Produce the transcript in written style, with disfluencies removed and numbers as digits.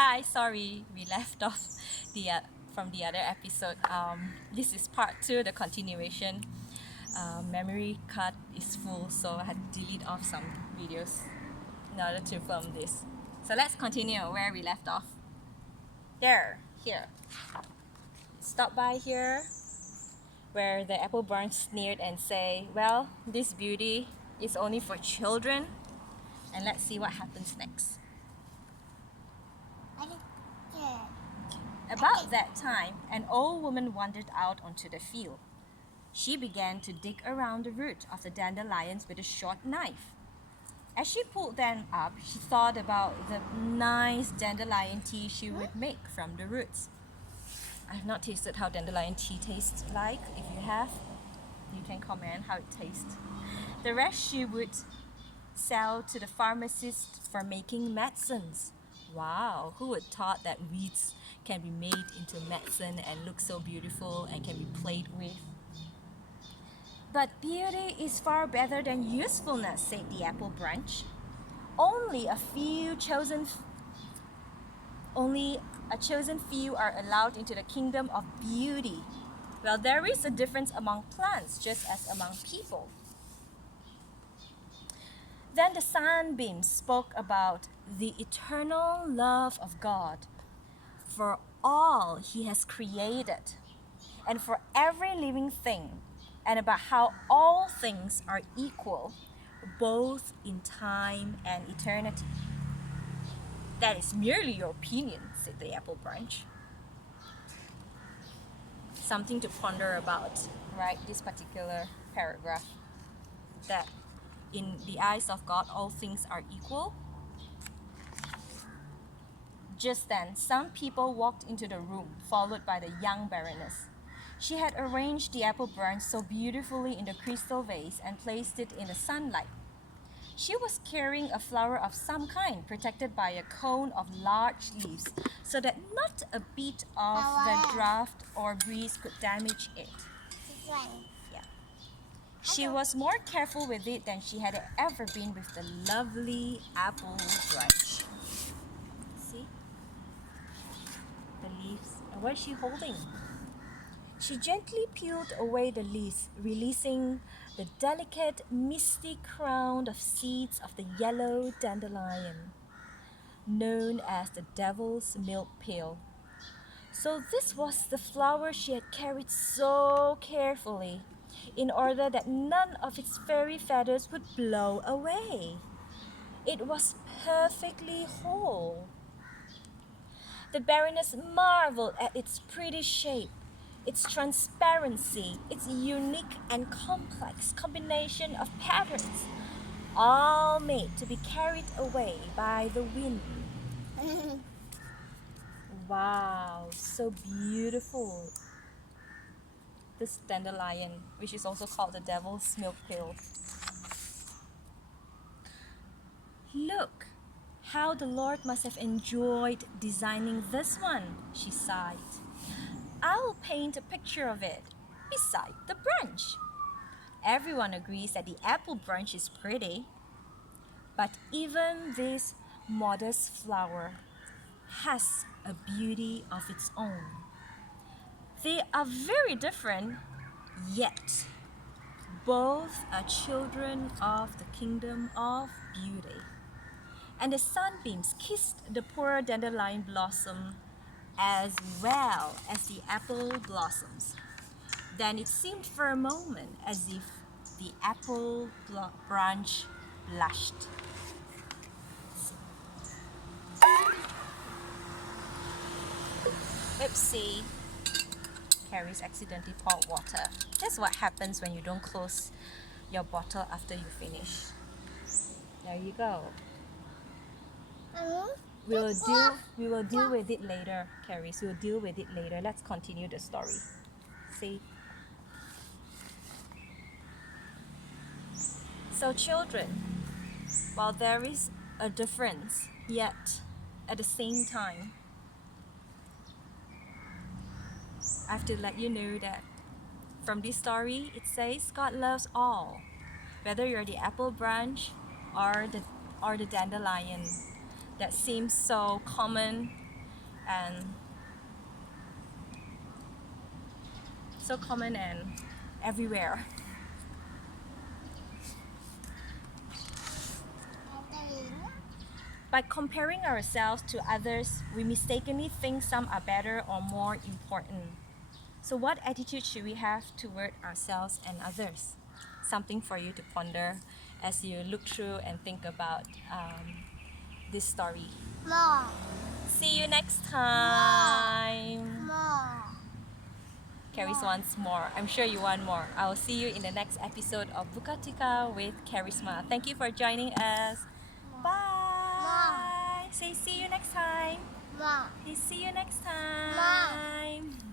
Hi, sorry, we left off from the other episode. This is part two, the continuation. Memory card is full, so I had to delete off some videos in order to film this. So let's continue where we left off. Here. Stop by here, where the apple branch sneered and say, "Well, this beauty is only for children." And let's see what happens next. About that time, an old woman wandered out onto the field. She began to dig around the root of the dandelions with a short knife. As she pulled them up, she thought about the nice dandelion tea she would make from the roots. I have not tasted how dandelion tea tastes like. If you have, you can comment how it tastes. The rest she would sell to the pharmacist for making medicines. Wow, who would thought that weeds can be made into medicine and look so beautiful and can be played with? But beauty is far better than usefulness, said the apple branch. Only a chosen few are allowed into the kingdom of beauty. Well, there is a difference among plants just as among people. Then the sunbeam spoke about the eternal love of God for all He has created and for every living thing, and about how all things are equal, both in time and eternity. That is merely your opinion, said the apple branch. Something to ponder about, right? This particular paragraph. That in the eyes of God, all things are equal. Just then, some people walked into the room, followed by the young baroness. She had arranged the apple branch so beautifully in the crystal vase and placed it in the sunlight. She was carrying a flower of some kind, protected by a cone of large leaves, so that not a bit of the draft or breeze could damage it. This one. Yeah. She was more careful with it than she had ever been with the lovely apple branch. See? The leaves. And what is she holding? She gently peeled away the leaves, releasing the delicate, misty crown of seeds of the yellow dandelion, known as the devil's milk pail. So this was the flower she had carried so carefully, in order that none of its fairy feathers would blow away. It was perfectly whole. The Baroness marveled at its pretty shape, its transparency, its unique and complex combination of patterns, all made to be carried away by the wind. Wow, so beautiful. This dandelion, which is also called the devil's milk pill. Look, how the Lord must have enjoyed designing this one, she sighed. I'll paint a picture of it beside the branch. Everyone agrees that the apple branch is pretty, but even this modest flower has a beauty of its own. They are very different, yet both are children of the kingdom of beauty. And the sunbeams kissed the poor dandelion blossom as well as the apple blossoms. Then it seemed for a moment as if the apple branch blushed. Oopsie. Carrie's accidentally poured water. That's what happens when you don't close your bottle after you finish. There you go. We will deal with it later, Carrie. We'll deal with it later. Let's continue the story. See? So children, while there is a difference, yet at the same time, I have to let you know that from this story, it says God loves all, whether you're the apple branch or the dandelion. That seems so common and so common and everywhere. By comparing ourselves to others, we mistakenly think some are better or more important. So, what attitude should we have toward ourselves and others? Something for you to ponder as you look through and think about this story. More. See you next time. More. Caris wants more. I'm sure you want more. I will see you in the next episode of Bukatika with Charisma. Thank you for joining us. Bye. Say see you next time. More. Say see you next time.